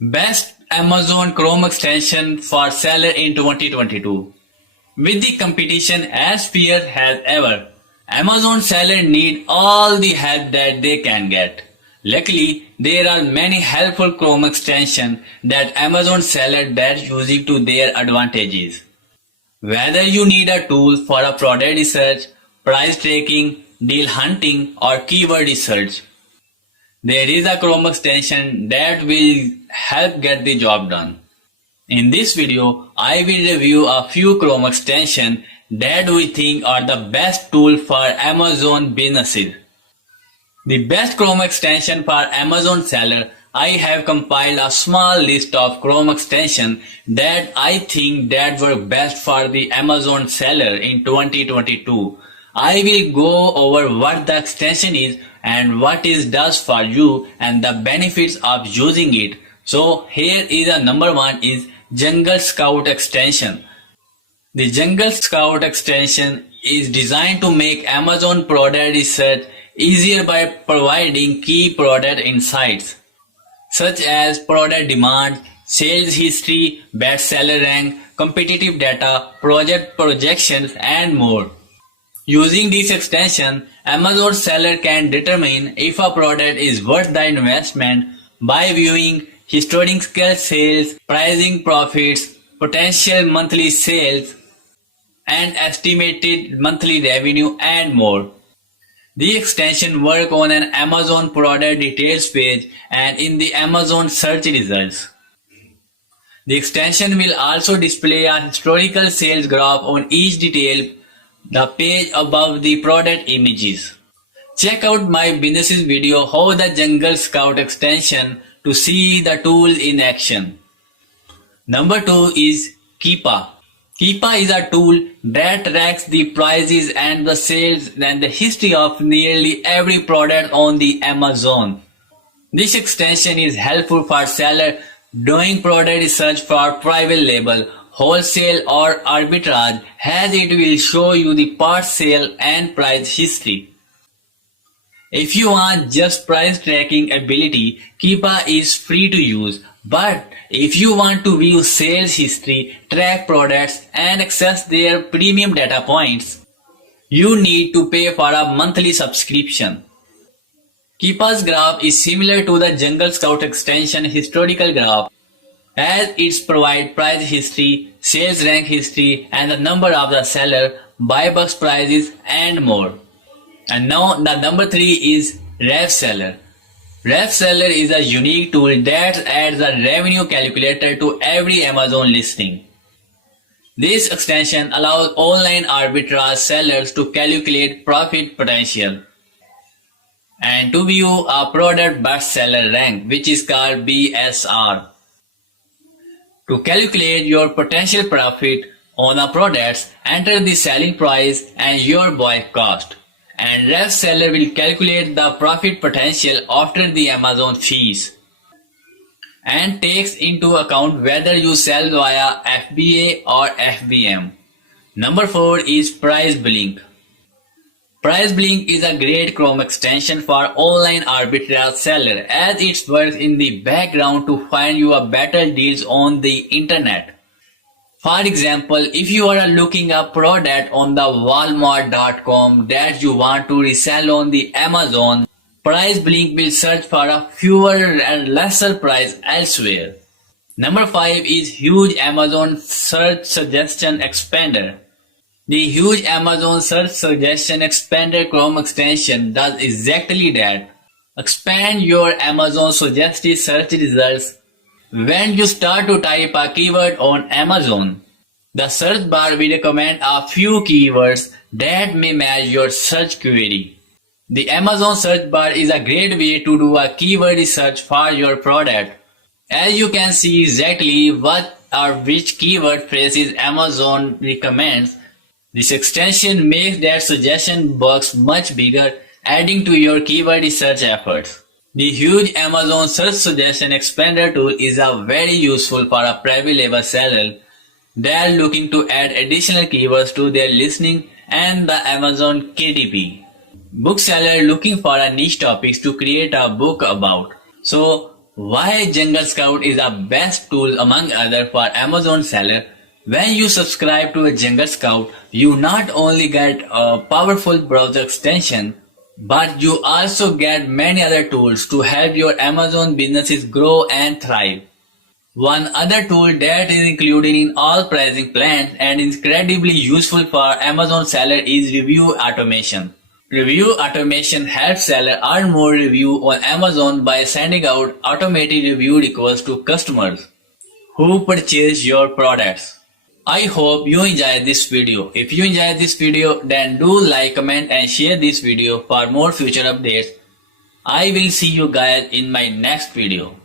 Best Amazon Chrome extension for seller in 2022. With the competition as fierce as ever, Amazon seller need all the help that they can get. Luckily, there are many helpful Chrome extensions that Amazon seller that using to their advantages. Whether you need a tool for a product research, price tracking, deal hunting, or keyword research, there is a Chrome extension that will help get the job done. In this video, I will review a few Chrome extensions that we think are the best tool for Amazon businesses. The best Chrome extension for Amazon seller. I have compiled a small list of Chrome extensions that I think that work best for the Amazon seller in 2022. I will go over what the extension is and what it does for you and the benefits of using it. So here is a number one is Jungle Scout extension. The Jungle Scout extension is designed to make Amazon product research easier by providing key product insights such as product demand, sales history, bestseller rank, competitive data, project projections, and more. Using this extension, Amazon seller can determine if a product is worth the investment by viewing historical sales, pricing profits, potential monthly sales, and estimated monthly revenue and more. The extension works on an Amazon product details page and in the Amazon search results. The extension will also display a historical sales graph on each detail the page above the product images. Check out my business video how the Jungle Scout extension to see the tool in action. Number 2 is Keepa. Keepa is a tool that tracks the prices and the sales and the history of nearly every product on the Amazon. This extension is helpful for seller doing product research for private label, wholesale or arbitrage as it will show you the part sale and price history. If you want just price tracking ability, Keepa is free to use, but if you want to view sales history, track products and access their premium data points, you need to pay for a monthly subscription. Keepa's graph is similar to the Jungle Scout extension historical graph as it provides price history, sales rank history and the number of the seller, buy box prices and more. And now the number 3 is Rev Seller. Rev Seller is a unique tool that adds a revenue calculator to every Amazon listing. This extension allows online arbitrage sellers to calculate profit potential and to view a product bestseller rank, which is called BSR. To calculate your potential profit on a product, enter the selling price and your buy cost. And Rev Seller will calculate the profit potential after the Amazon fees and takes into account whether you sell via FBA or FBM. Number 4 is Price Blink. Price Blink is a great Chrome extension for online arbitrage seller as it works in the background to find you a better deals on the internet. For example, if you are looking a product on the Walmart.com that you want to resell on the Amazon, Price Blink will search for a fewer and lesser price elsewhere. Number 5 is Huge Amazon Search Suggestion Expander. The Huge Amazon Search Suggestion Expander Chrome extension does exactly that. Expand your Amazon suggested search results. When you start to type a keyword on Amazon, the search bar will recommend a few keywords that may match your search query. The Amazon search bar is a great way to do a keyword research for your product, as you can see exactly what or which keyword phrases Amazon recommends. This extension makes that suggestion box much bigger, adding to your keyword research efforts. The Huge Amazon Search Suggestion Expander tool is a very useful for a private label seller that are looking to add additional keywords to their listing and the Amazon KDP. Bookseller looking for a niche topics to create a book about. So Why Jungle Scout is the best tool among other for Amazon seller. When you subscribe to a Jungle Scout, you not only get a powerful browser extension, but you also get many other tools to help your Amazon businesses grow and thrive. One other tool that is included in all pricing plans and is incredibly useful for Amazon seller is review automation. Review automation helps seller earn more review on Amazon by sending out automated review requests to customers who purchase your products. I hope you enjoyed this video. If you enjoyed this video, then do like, comment and share this video for more future updates. I will see you guys in my next video.